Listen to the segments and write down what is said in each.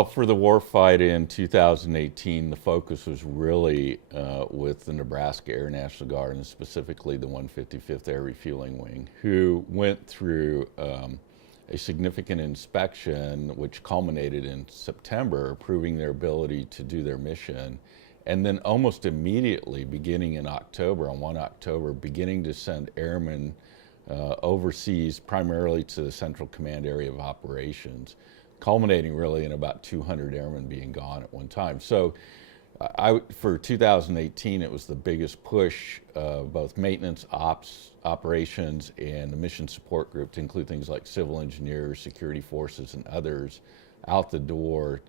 Well, for the warfight in 2018, the focus was really with the Nebraska Air National Guard, and specifically the 155th Air Refueling Wing, who went through a significant inspection, which culminated in September, proving their ability to do their mission. And then almost immediately, beginning in October, on 1 October, beginning to send airmen overseas, primarily to the Central Command Area of Operations, culminating really in about 200 airmen being gone at one time. So for 2018, it was the biggest push of both maintenance, ops, operations, and the mission support group, to include things like civil engineers, security forces, and others, out the door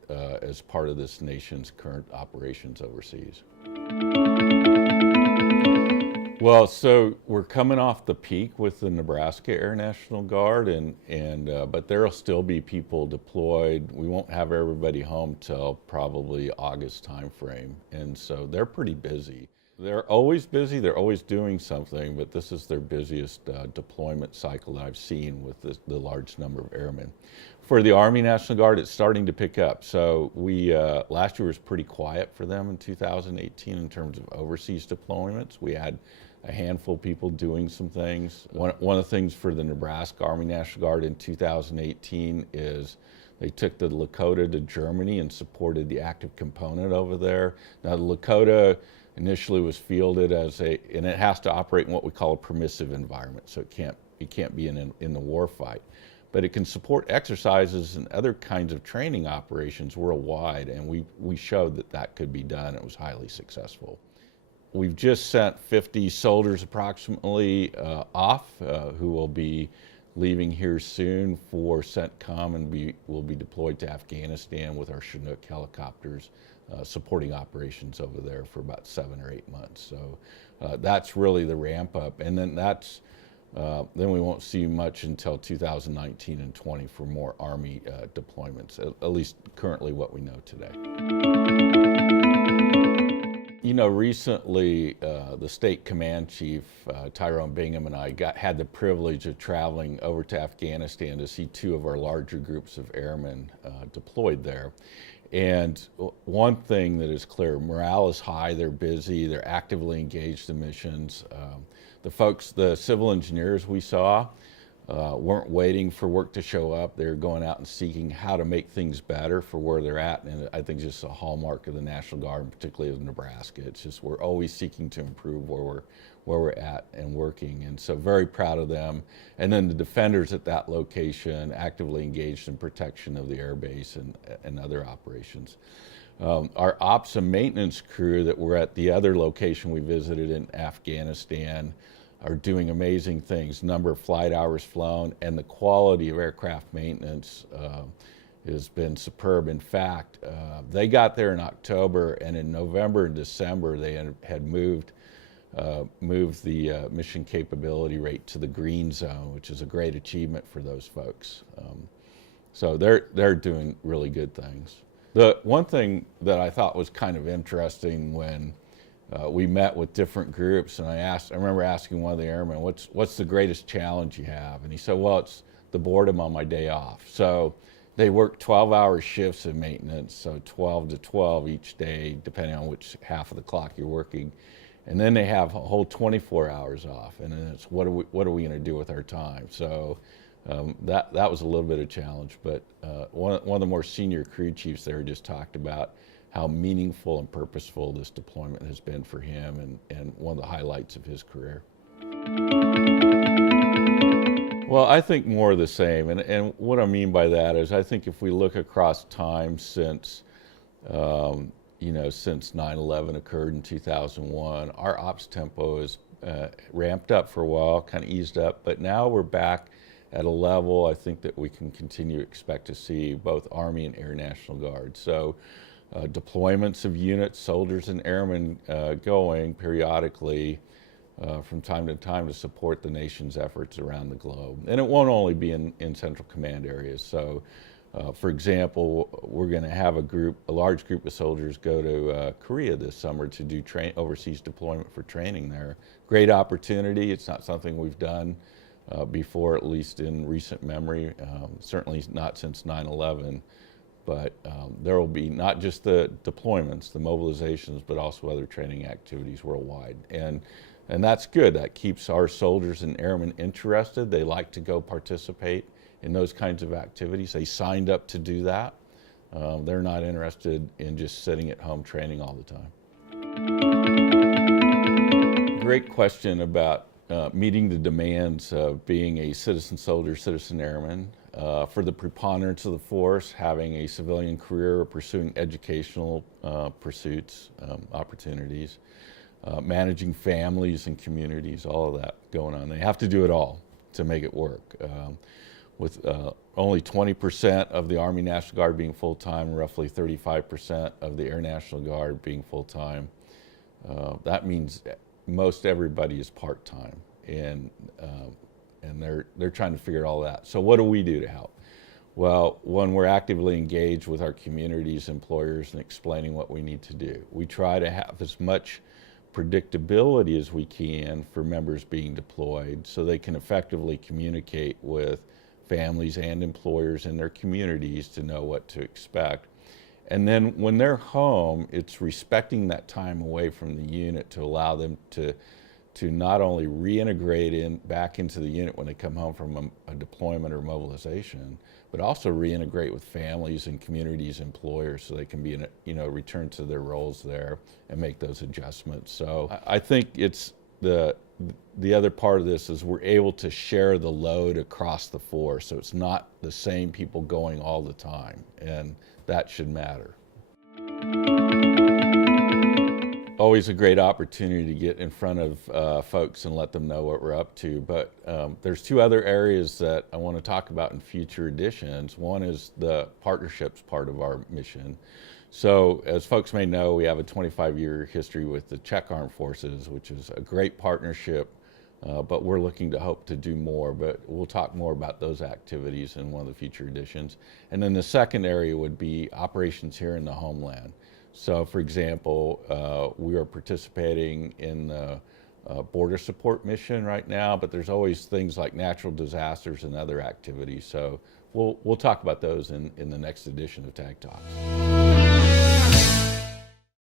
as part of this nation's current operations overseas. Well, so we're coming off the peak with the Nebraska Air National Guard, but there'll still be people deployed. We won't have everybody home till probably August timeframe, and so they're pretty busy. They're always busy, they're always doing something, but this is their busiest deployment cycle that I've seen with the large number of airmen. For the Army National Guard, it's starting to pick up. So last year was pretty quiet for them in 2018 in terms of overseas deployments. We had a handful of people doing some things. One of the things for the Nebraska Army National Guard in 2018 is they took the Lakota to Germany and supported the active component over there. Now, the Lakota initially was fielded and it has to operate in what we call a permissive environment, so it can't be in the war fight. But it can support exercises and other kinds of training operations worldwide, and we showed that could be done. It was highly successful. We've just sent 50 soldiers approximately off who will be leaving here soon for CENTCOM and will be deployed to Afghanistan with our Chinook helicopters, supporting operations over there for about 7 or 8 months. So that's really the ramp up, and then then we won't see much until 2019 and 20 for more Army deployments, at least currently what we know today. You know, recently the state command chief, Tyrone Bingham, and I had the privilege of traveling over to Afghanistan to see 2 of our larger groups of airmen deployed there. And one thing that is clear, morale is high, they're busy, they're actively engaged in missions. The civil engineers we saw weren't waiting for work to show up. They're going out and seeking how to make things better for where they're at. And I think just a hallmark of the National Guard, and particularly of Nebraska. It's just we're always seeking to improve where we're at and working. And so very proud of them. And then the defenders at that location actively engaged in protection of the air base and other operations. Our ops and maintenance crew that were at the other location we visited in Afghanistan are doing amazing things. Number of flight hours flown and the quality of aircraft maintenance has been superb. In fact, they got there in October, and in November and December they had moved the mission capability rate to the green zone, which is a great achievement for those folks. So they're doing really good things. The one thing that I thought was kind of interesting when we met with different groups, and I remember asking one of the airmen, what's the greatest challenge you have? And he said, well, it's the boredom on my day off. So they work 12-hour shifts in maintenance, so 12 to 12 each day, depending on which half of the clock you're working. And then they have a whole 24 hours off, and then it's what are we going to do with our time? So that was a little bit of a challenge, but one of the more senior crew chiefs there just talked about how meaningful and purposeful this deployment has been for him, and one of the highlights of his career. Well, I think more of the same, and what I mean by that is I think if we look across time since since 9/11 occurred in 2001, our ops tempo is ramped up for a while, kind of eased up, but now we're back at a level I think that we can continue to expect to see both Army and Air National Guard. So deployments of units, soldiers and airmen going periodically from time to time to support the nation's efforts around the globe. And it won't only be in Central Command areas. So for example, we're going to have a large group of soldiers go to Korea this summer to do overseas deployment for training there. Great opportunity. It's not something we've done before, at least in recent memory, certainly not since 9/11. But there will be not just the deployments, the mobilizations, but also other training activities worldwide. And that's good. That keeps our soldiers and airmen interested. They like to go participate in those kinds of activities. They signed up to do that. They're not interested in just sitting at home training all the time. Great question about meeting the demands of being a citizen soldier, citizen airman. For the preponderance of the force, having a civilian career or pursuing educational pursuits, opportunities, managing families and communities, all of that going on. They have to do it all to make it work. With only 20% of the Army National Guard being full-time, roughly 35% of the Air National Guard being full-time, that means most everybody is part-time, and they're trying to figure all that. So what do we do to help? Well, one, we're actively engaged with our communities, employers, and explaining what we need to do. We try to have as much predictability as we can for members being deployed so they can effectively communicate with families and employers in their communities to know what to expect. And then when they're home, it's respecting that time away from the unit to allow them to not only reintegrate back into the unit when they come home from a deployment or mobilization, but also reintegrate with families and communities, employers, so they can be return to their roles there and make those adjustments. So I think it's the other part of this is we're able to share the load across the force, so it's not the same people going all the time, and that should matter. Always a great opportunity to get in front of folks and let them know what we're up to, but there's two other areas that I want to talk about in future editions. One is the partnerships part of our mission. So as folks may know, we have a 25-year history with the Czech Armed Forces, which is a great partnership, but we're looking to hope to do more, but we'll talk more about those activities in one of the future editions. And then the second area would be operations here in the Homeland. So for example, we are participating in the border support mission right now, but there's always things like natural disasters and other activities. So we'll talk about those in the next edition of TAG Talks.